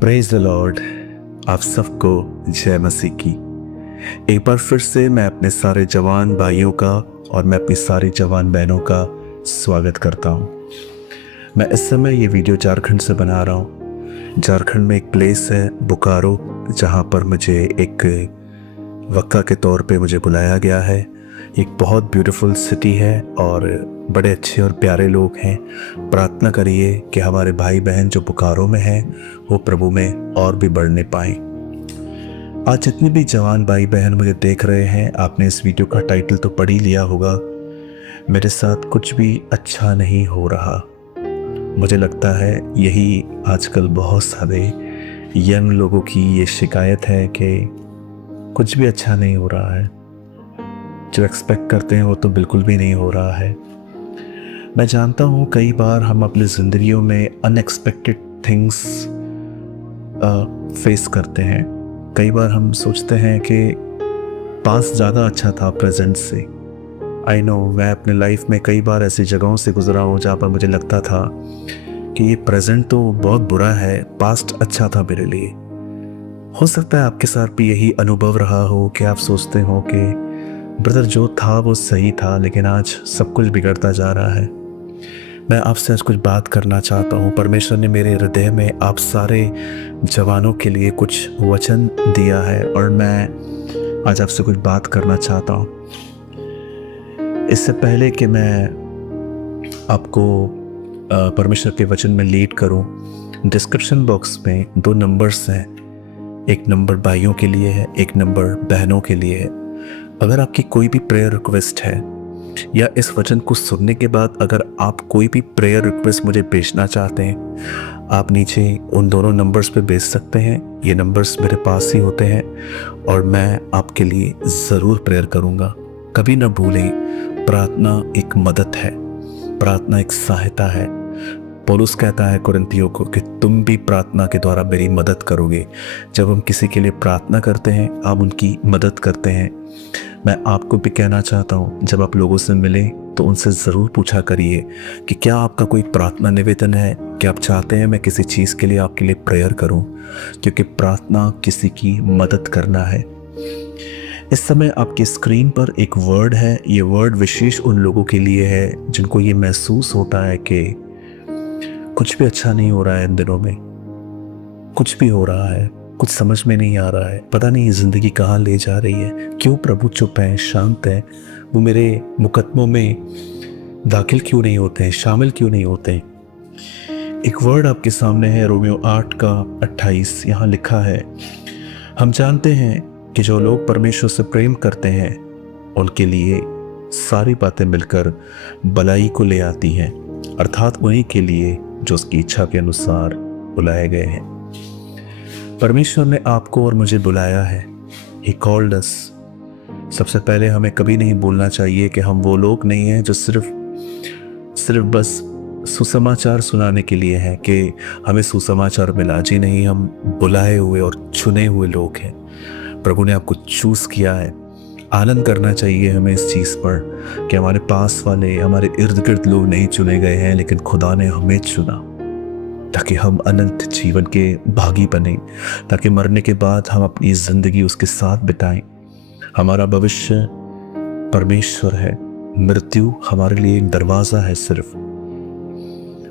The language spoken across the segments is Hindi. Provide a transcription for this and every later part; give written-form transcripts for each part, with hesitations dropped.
Praise the Lord. आप सबको जय मसीह की। एक बार फिर से मैं अपने सारे जवान भाइयों का और मैं अपनी सारी जवान बहनों का स्वागत करता हूँ। मैं इस समय ये वीडियो झारखंड से बना रहा हूँ। झारखंड में एक प्लेस है बोकारो, जहाँ पर मुझे एक वक्ता के तौर पे मुझे बुलाया गया है। एक बहुत ब्यूटीफुल सिटी है और बड़े अच्छे और प्यारे लोग हैं। प्रार्थना करिए कि हमारे भाई बहन जो बोकारो में हैं वो प्रभु में और भी बढ़ने पाएं। आज जितने भी जवान भाई बहन मुझे देख रहे हैं, आपने इस वीडियो का टाइटल तो पढ़ ही लिया होगा, मेरे साथ कुछ भी अच्छा नहीं हो रहा। मुझे लगता है यही आजकल बहुत सारे यंग लोगों की ये शिकायत है कि कुछ भी अच्छा नहीं हो रहा है। जो एक्सपेक्ट करते हैं वो तो बिल्कुल भी नहीं हो रहा है। मैं जानता हूँ कई बार हम अपनी ज़िंदगियों में अनएक्सपेक्टेड थिंग्स फेस करते हैं। कई बार हम सोचते हैं कि पास्ट ज़्यादा अच्छा था प्रेजेंट से। आई नो, मैं अपने लाइफ में कई बार ऐसी जगहों से गुजरा हूँ जहाँ पर मुझे लगता था कि ये प्रेजेंट तो बहुत बुरा है, पास्ट अच्छा था मेरे लिए। हो सकता है आपके साथ भी यही अनुभव रहा हो कि आप सोचते हो कि ब्रदर जो था वो सही था, लेकिन आज सब कुछ बिगड़ता जा रहा है। मैं आपसे आज कुछ बात करना चाहता हूँ। परमेश्वर ने मेरे हृदय में आप सारे जवानों के लिए कुछ वचन दिया है और मैं आज आपसे कुछ बात करना चाहता हूँ। इससे पहले कि मैं आपको परमेश्वर के वचन में लीड करूँ, डिस्क्रिप्शन बॉक्स में 2 नंबर्स हैं। एक नंबर भाइयों के लिए है, एक नंबर बहनों के लिए है। अगर आपकी कोई भी प्रेयर रिक्वेस्ट है या इस वचन को सुनने के बाद अगर आप कोई भी प्रेयर रिक्वेस्ट मुझे भेजना चाहते हैं, आप नीचे उन दोनों नंबर्स पे भेज सकते हैं। ये नंबर्स मेरे पास ही होते हैं और मैं आपके लिए ज़रूर प्रेयर करूँगा। कभी ना भूलें, प्रार्थना एक मदद है, प्रार्थना एक सहायता है। पौलुस कहता है कुरिन्थियों को कि तुम भी प्रार्थना के द्वारा मेरी मदद करोगे। जब हम किसी के लिए प्रार्थना करते हैं, आप उनकी मदद करते हैं। मैं आपको भी कहना चाहता हूँ, जब आप लोगों से मिलें तो उनसे ज़रूर पूछा करिए कि क्या आपका कोई प्रार्थना निवेदन है, क्या आप चाहते हैं मैं किसी चीज़ के लिए आपके लिए प्रेयर करूँ, क्योंकि प्रार्थना किसी की मदद करना है। इस समय आपकी स्क्रीन पर एक वर्ड है। ये वर्ड विशेष उन लोगों के लिए है जिनको ये महसूस होता है कि कुछ भी अच्छा नहीं हो रहा है, इन दिनों में कुछ भी हो रहा है, कुछ समझ में नहीं आ रहा है, पता नहीं ज़िंदगी कहाँ ले जा रही है। क्यों प्रभु चुप हैं, शांत हैं, वो मेरे मुकदमों में दाखिल क्यों नहीं होते हैं, शामिल क्यों नहीं होते हैं। एक वर्ड आपके सामने है, रोमियो 8:28। यहाँ लिखा है, हम जानते हैं कि जो लोग परमेश्वर से प्रेम करते हैं उनके लिए सारी बातें मिलकर भलाई को ले आती हैं, अर्थात उन्हीं के लिए जो उसकी इच्छा के अनुसार बुलाए गए हैं। परमेश्वर ने आपको और मुझे बुलाया है। He called us। सबसे पहले हमें कभी नहीं बोलना चाहिए कि हम वो लोग नहीं हैं जो सिर्फ बस सुसमाचार सुनाने के लिए हैं कि हमें सुसमाचार मिला। जी नहीं, हम बुलाए हुए और चुने हुए लोग हैं। प्रभु ने आपको चूज़ किया है। आनंद करना चाहिए हमें इस चीज़ पर कि हमारे पास वाले, हमारे इर्द गिर्द लोग नहीं चुने गए हैं, लेकिन खुदा ने हमें चुना ताकि हम अनंत जीवन के भागी बने, ताकि मरने के बाद हम अपनी ज़िंदगी उसके साथ बिताएं। हमारा भविष्य परमेश्वर है। मृत्यु हमारे लिए एक दरवाज़ा है। सिर्फ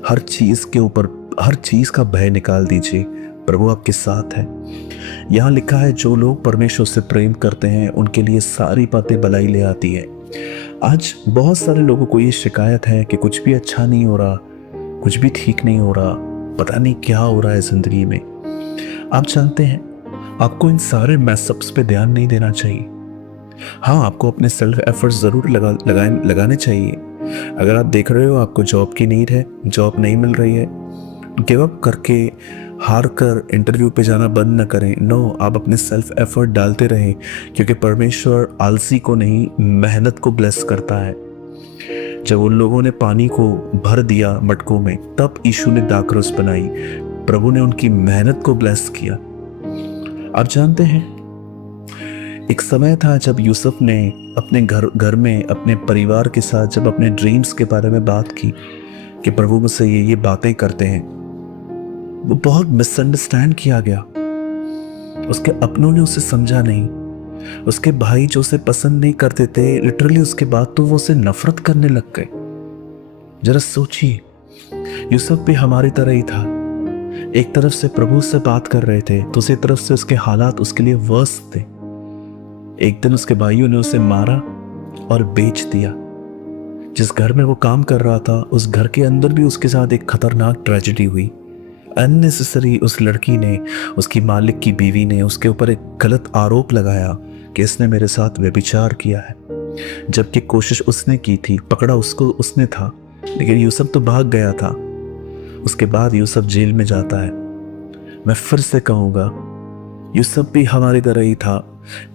हर चीज़ के ऊपर, हर चीज़ का भय निकाल दीजिए, प्रभु आपके साथ है। यहाँ लिखा है, जो लोग परमेश्वर से प्रेम करते हैं उनके लिए सारी बातें भलाई ले आती है। आज बहुत सारे लोगों को ये शिकायत है कि कुछ भी अच्छा नहीं हो रहा, कुछ भी ठीक नहीं हो रहा, पता नहीं क्या हो रहा है ज़िंदगी में। आप जानते हैं, आपको इन सारे मैसअप्स पे ध्यान नहीं देना चाहिए। हाँ, आपको अपने सेल्फ एफर्ट्स ज़रूर लगाने चाहिए। अगर आप देख रहे हो आपको जॉब की नीड है, जॉब नहीं मिल रही है, गिव अप करके, हार कर इंटरव्यू पे जाना बंद न करें। नो, आप अपने सेल्फ एफर्ट डालते रहें, क्योंकि परमेश्वर आलसी को नहीं, मेहनत को ब्लेस करता है। जब उन लोगों ने पानी को भर दिया मटकों में, तब यीशु ने दाखरस बनाई। प्रभु ने उनकी मेहनत को ब्लेस किया। आप जानते हैं, एक समय था जब यूसुफ ने अपने घर में अपने परिवार के साथ जब अपने ड्रीम्स के बारे में बात की कि प्रभु मुझसे ये बातें करते हैं, वो बहुत मिसअंडरस्टैंड किया गया। उसके अपनों ने उसे समझा नहीं, उसके भाई जो उसे पसंद नहीं करते थे, लिटरली उसके बाद तो वो उसे नफरत करने लग गए। जरा सोचिए, यूसुफ भी हमारी तरह ही था। एक तरफ से प्रभु से बात कर रहे थे, दूसरी तरफ से उसके हालात उसके लिए वर्स थे। एक दिन उसके भाइयों ने उसे मारा और बेच दिया। जिस घर में वो काम कर रहा था, उस घर के अंदर भी उसके साथ एक खतरनाक ट्रेजेडी हुई। अननेसेसरी उस लड़की ने, उसकी मालिक की बीवी ने उसके ऊपर एक गलत आरोप लगाया कि इसने मेरे साथ व्यभिचार किया है, जबकि कोशिश उसने की थी, पकड़ा उसको उसने था, लेकिन यूसुफ तो भाग गया था। उसके बाद यूसुफ जेल में जाता है। मैं फिर से कहूँगा, यूसुफ भी हमारी तरह ही था।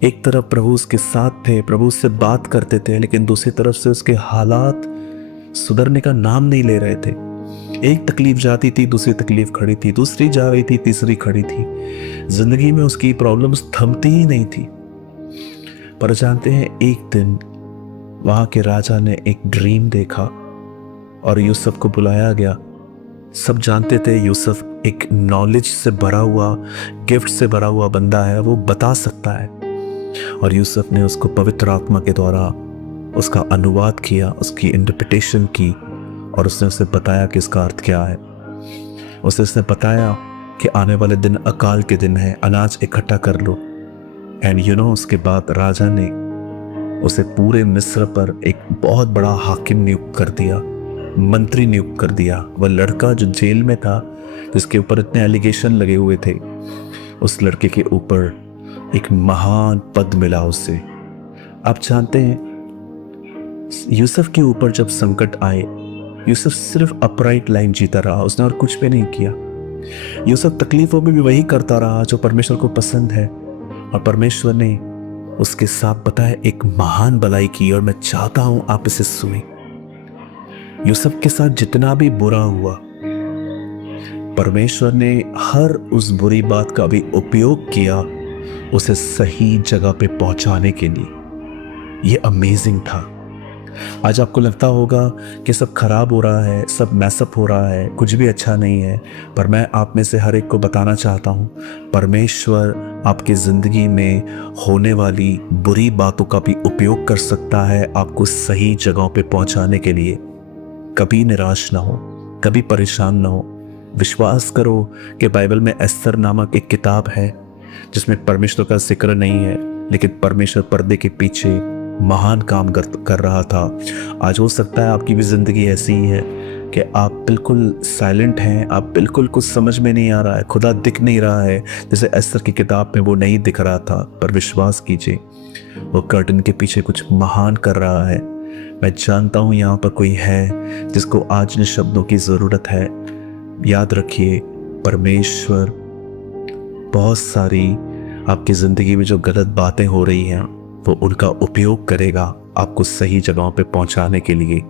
एक तरफ प्रभु उसके साथ थे, प्रभु उससे बात करते थे, लेकिन दूसरी तरफ से उसके हालात सुधरने का नाम नहीं ले रहे थे। एक तकलीफ जाती थी, दूसरी तकलीफ खड़ी थी, दूसरी जा रही थी, तीसरी खड़ी थी। जिंदगी में उसकी प्रॉब्लम्स थमती ही नहीं थी। पर जानते हैं, एक दिन वहां के राजा ने एक ड्रीम देखा और यूसुफ को बुलाया गया। सब जानते थे यूसुफ एक नॉलेज से भरा हुआ, गिफ्ट से भरा हुआ बंदा है, वो बता सकता है। और यूसुफ ने उसको पवित्र आत्मा के द्वारा उसका अनुवाद किया, उसकी इंटरप्रिटेशन की, और उसने उसे बताया कि इसका अर्थ क्या है। उसने बताया कि आने वाले दिन अकाल के दिन है, अनाज इकट्ठा कर लो। एंड उसके बाद राजा ने उसे पूरे मिस्र पर एक बहुत बड़ा हाकिम नियुक्त कर दिया, मंत्री नियुक्त कर दिया। वह लड़का जो जेल में था, जिसके ऊपर इतने एलिगेशन लगे हुए थे, उस लड़के के ऊपर एक महान पद मिला उसे। आप जानते हैं, यूसुफ के ऊपर जब संकट आए, यूसुफ सिर्फ अपराइट लाइन जीता रहा, उसने और कुछ भी नहीं किया। यूसुफ तकलीफों में भी वही करता रहा जो परमेश्वर को पसंद है, और परमेश्वर ने उसके साथ पता है एक महान भलाई की। और मैं चाहता हूं आप इसे सुने। यूसुफ के साथ जितना भी बुरा हुआ, परमेश्वर ने हर उस बुरी बात का भी उपयोग किया उसे सही जगह पे पहुंचाने के लिए। ये अमेजिंग था। आज आपको लगता होगा कि सब खराब हो रहा है, सब मैसअप हो रहा है, कुछ भी अच्छा नहीं है, पर मैं आप में से हर एक को बताना चाहता हूँ, परमेश्वर आपकी ज़िंदगी में होने वाली बुरी बातों का भी उपयोग कर सकता है आपको सही जगहों पे पहुँचाने के लिए। कभी निराश ना हो, कभी परेशान ना हो। विश्वास करो कि बाइबल में एस्तर नामक एक किताब है जिसमें परमेश्वर का जिक्र नहीं है, लेकिन परमेश्वर पर्दे के पीछे महान काम कर रहा था। आज हो सकता है आपकी भी ज़िंदगी ऐसी ही है कि आप बिल्कुल साइलेंट हैं, आप बिल्कुल कुछ समझ में नहीं आ रहा है, खुदा दिख नहीं रहा है, जैसे एस्तर की किताब में वो नहीं दिख रहा था। पर विश्वास कीजिए, वो कर्टन के पीछे कुछ महान कर रहा है। मैं जानता हूँ यहाँ पर कोई है जिसको आज इन शब्दों की ज़रूरत है। याद रखिए, परमेश्वर बहुत सारी आपकी ज़िंदगी में जो गलत बातें हो रही हैं, वो उनका उपयोग करेगा आपको सही जगहों पे पहुंचाने के लिए।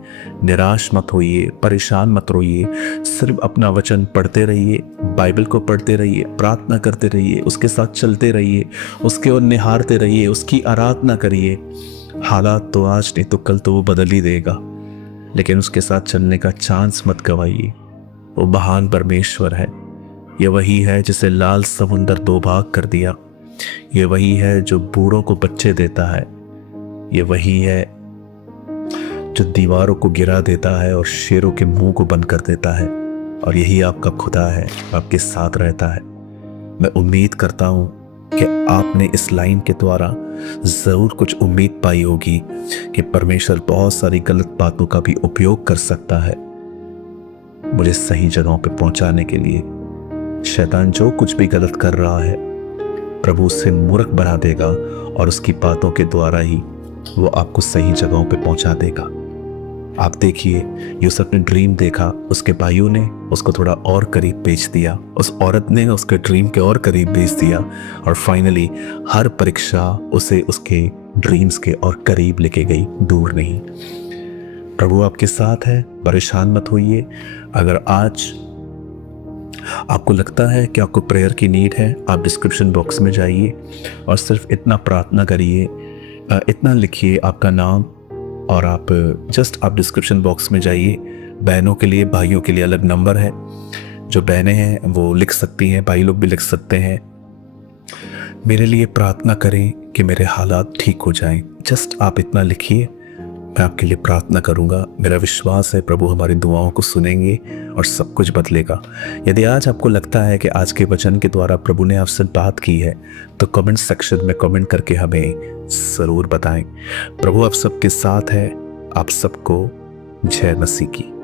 निराश मत होइए, परेशान मत होइए, सिर्फ अपना वचन पढ़ते रहिए, बाइबल को पढ़ते रहिए, प्रार्थना करते रहिए, उसके साथ चलते रहिए, उसके ओर निहारते रहिए, उसकी आराधना करिए। हालात तो आज नहीं तो कल तो वो बदल ही देगा, लेकिन उसके साथ चलने का चांस मत गवाइए। वो महान परमेश्वर है। ये वही है जिसे लाल समुंदर दो भाग कर दिया। ये वही है जो बूढ़ों को बच्चे देता है। ये वही है जो दीवारों को गिरा देता है और शेरों के मुंह को बंद कर देता है। और यही आपका खुदा है, आपके साथ रहता है। मैं उम्मीद करता हूँ कि आपने इस लाइन के द्वारा ज़रूर कुछ उम्मीद पाई होगी कि परमेश्वर बहुत सारी गलत बातों का भी उपयोग कर सकता है मुझे सही जगहों पे पहुंचाने के लिए। शैतान जो कुछ भी गलत कर रहा है, प्रभु उससे मूर्ख बना देगा और उसकी बातों के द्वारा ही वो आपको सही जगहों पे पहुंचा देगा। आप देखिए, यूसुफ ने ड्रीम देखा, उसके भाइयों ने उसको थोड़ा और करीब भेज दिया, उस औरत ने उसके ड्रीम के और करीब भेज दिया, और फाइनली हर परीक्षा उसे उसके ड्रीम्स के और करीब लेके गई, दूर नहीं। प्रभु आपके साथ है, परेशान मत होइए। अगर आज आपको लगता है कि आपको प्रेयर की नीड है, आप डिस्क्रिप्शन बॉक्स में जाइए और सिर्फ इतना प्रार्थना करिए, इतना लिखिए आपका नाम, और आप डिस्क्रिप्शन बॉक्स में जाइए। बहनों के लिए, भाइयों के लिए अलग नंबर है, जो बहनें हैं वो लिख सकती हैं, भाई लोग भी लिख सकते हैं। मेरे लिए प्रार्थना करें कि मेरे हालात ठीक हो जाएं। जस्ट आप इतना लिखिए, मैं आपके लिए प्रार्थना करूंगा। मेरा विश्वास है प्रभु हमारी दुआओं को सुनेंगे और सब कुछ बदलेगा। यदि आज आपको लगता है कि आज के वचन के द्वारा प्रभु ने आपसे बात की है, तो कमेंट सेक्शन में कमेंट करके हमें ज़रूर बताएं। प्रभु आप सबके साथ है। आप सबको जय मसीह की।